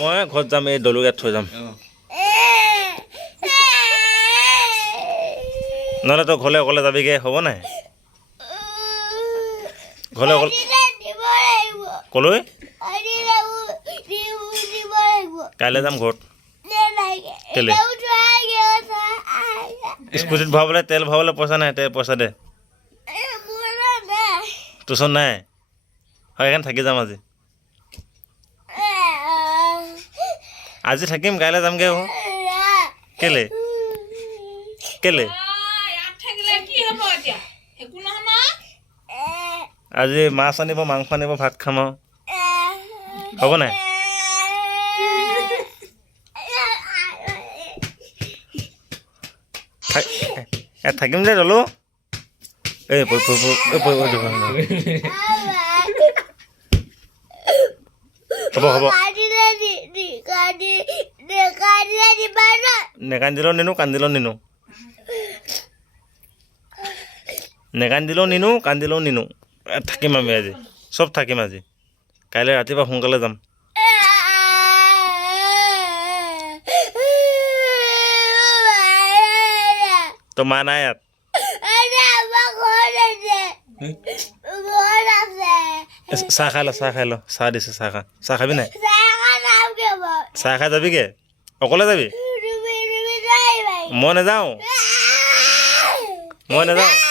মই ঘৰত যাম, এই দলু ইয়াত থৈ যাম। নহ'লে তই ঘৰলৈ অকলে যাবিগৈ, হ'ব নাই? ঘৰলৈ অকলে ক'লৈ? কাইলৈ যাম ঘৰত। কেলৈ? স্কুটিত ভৰাবলৈ তেল ভৰাবলৈ পইচা নাই, পইচা দে। তোৰ ওচৰত নাই? হয়, সেইকাৰণে থাকি যাম আজি। আজি থাকিম, কাইলৈ যামগৈ আকৌ। কেলৈ? কেলৈ? আজি মাছ আনিব, মাংস আনিব, ভাত খাম আৰু। হ'ব নাই? থাকিম যে দলু। এই হ'ব হ'ব। নেকান্দিলেও নিনো, কান্দিলেও নিনো। নেকান্দিলেও নিনো, কান্দিলেও নিনো। থাকিম আমি আজি, চব থাকিম আজি। কাইলৈ ৰাতিপুৱা সোনকালে যাম। তোৰ মা নাই ইয়াত? চাহ খাই ল, চাহ খাই ল, চাহ দিছে, চাহ খা। চাহ খাবি নাই? চাহ খাই যাবিগৈ? অকলে যাবি? মই নাযাওঁ, মই নাযাওঁ।